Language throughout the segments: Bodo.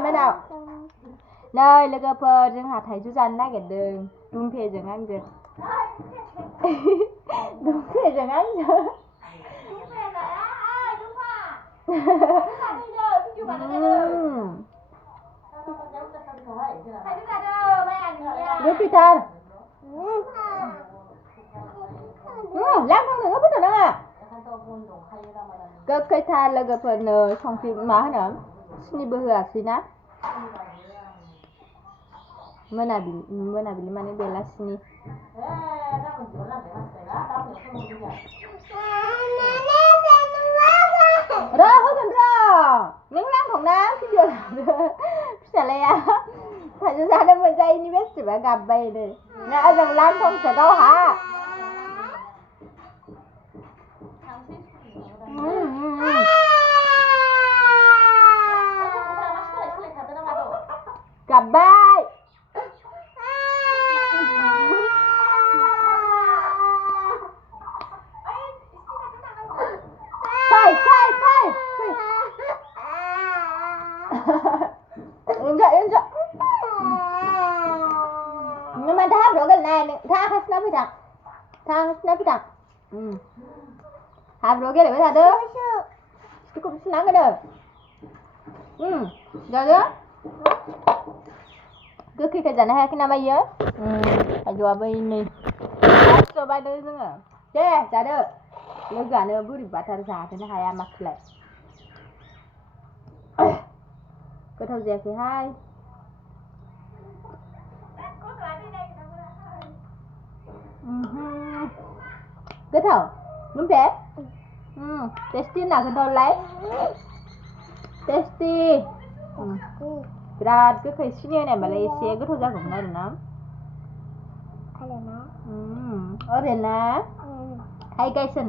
Mà nào. Nơi logoper जोंहा थाइजौ जानो नागिरदों दुमफेजों आंजों दुमफेजों आंजों Jupiter lát không đừng có biết rồi đó à गोखैथार लोगोफोरनो संख्रि मा होनो सिनिबो होआसैना मोनाबिलि माने बेलासिनि र' होगोन र' नों नांथ'ना भिडिअ लादो फिसालाया थाइजौ जानो मोनजायैनि बेसेबा गाबबाय नै ओजों लांथंसो गावहा गाबबाय Enggak. Nhưng mà tháp rồi cái này, tháp hết snap đi thằng. Tháp rồi cái này bây giờ đó. Tôi cũng snap cái đó. Rồi đó. Cứ khi cái này hay cái nama ya. Ayo apa ini? Coba dulu nggak? Deh, jadi. Legane buri batar जानो हाया माखलाय. गोथाव जायाखैहाय गोथाव मोनफे टेस्टि ना खोन्थाहरलाय टेस्टि बिराद गोखै सिनि होनायबालाय एसे गोथाव जागौमोन आरोना ओरैना हाय गायसन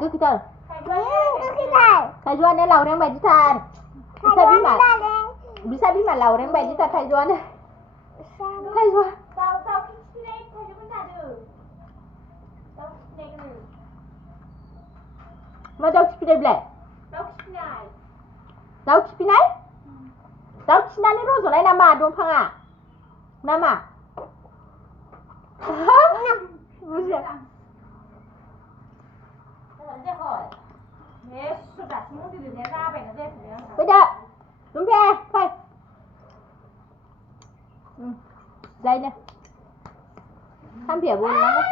गोखैथार थाइजौआनो लावरें बायदिथार बिसा बिमा लावरें बायदिथार थाइजौआनो थाइजौआ मा दाउ खिफिनाय बिलाय दाउ खिनानै रज'नाय नामा दंफाङा नामा बुजिया Fida, Dumpe, fai. Đây nè. Tham phía buồn lắm.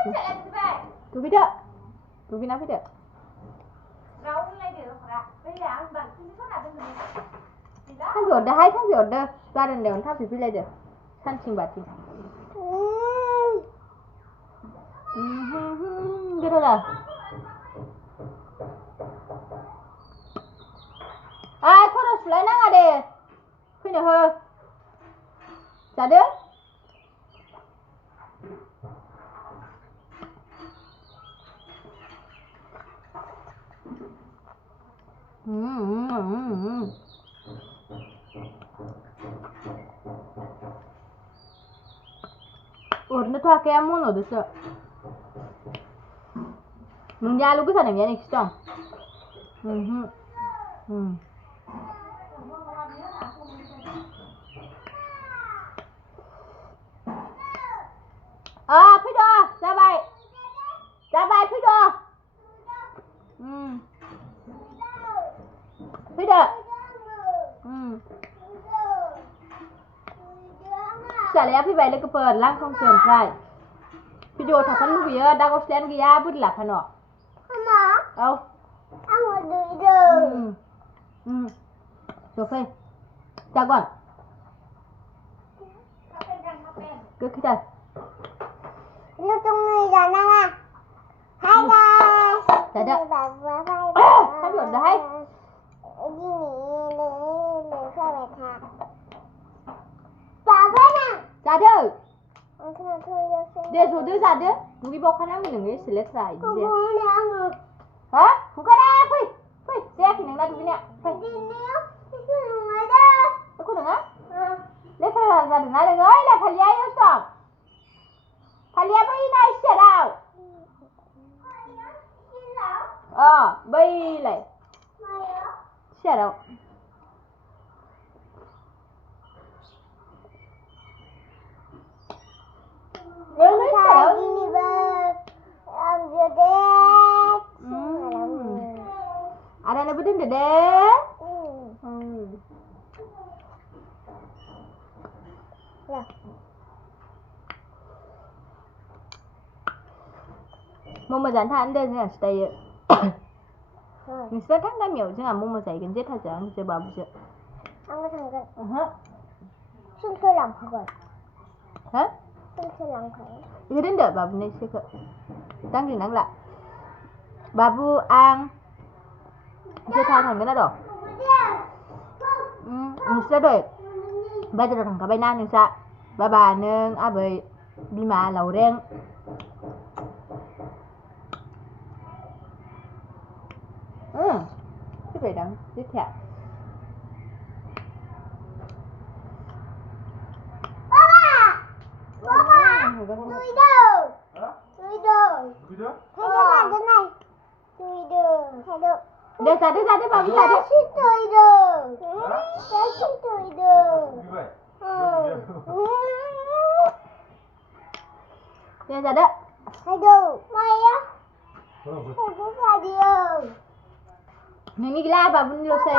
Tụi Fida. Tụi Fida Fida. Tham phía đây, tham phía đây. Ba lần đều tham phía Fida được. Tham trình bạc trình. Cái đó là thôi lấy năng à để khuyên được hơn trả đứa Orada takayam olmadı şu. Mundial lu sana yani işte. Fido, ra bài Fido. Fido. Saya phi bài lên cái lang không sườn phải. Fido thật thân lúc giờ đang có slen kia bứt lạc hả nọ. Đâu? Rồi phê. Chào con. Cứ khi đây. Nó trong người là năng à. Hai guys. Dạ được. Sao được đấy? Dạ được. Để rồi đưa ra đấy. Người bọc khăn mình đừng lấy select lại. Hả? Không có đá phi. Phi, xe thì đừng ra được nè. Phi. Aku dengar? Dia kalau ada dengar dengar, lah kali ayo stop. Kali bay lại. Xe đâu? Saya gini bang, gede. Ada yang betul deh. Ya. Mua mà dán than đây là stay. Mình sẽ thắng cái miệng chứ là mua mà dạy cái chết thật chứ ăn chơi bò chứ. Ăn cái thằng cái. Xuân cơ lòng khỏi. Hả? Xuân cơ lòng khỏi. Ini đến đợi bà này sẽ tăng gì nắng lại. Bà vu ăn. Chơi than thằng cái đó đâu? Sẽ đợi. Bây giờ thằng cả bay nan sa. Bà nương bởi đi mà lẩu đen. Cái vị đắng tiếp theo. Papa, tôi đâu? Tôi đâu? Thấy cái bàn thế này. Tôi đâu? Thấy đâu? Đưa ra đi bà đi ra đi. Tôi đâu? Tôi đâu? Đưa ra đó. Thấy đâu? Mày á? Không có ra đi đâu? Nini gila bà vẫn đưa xe.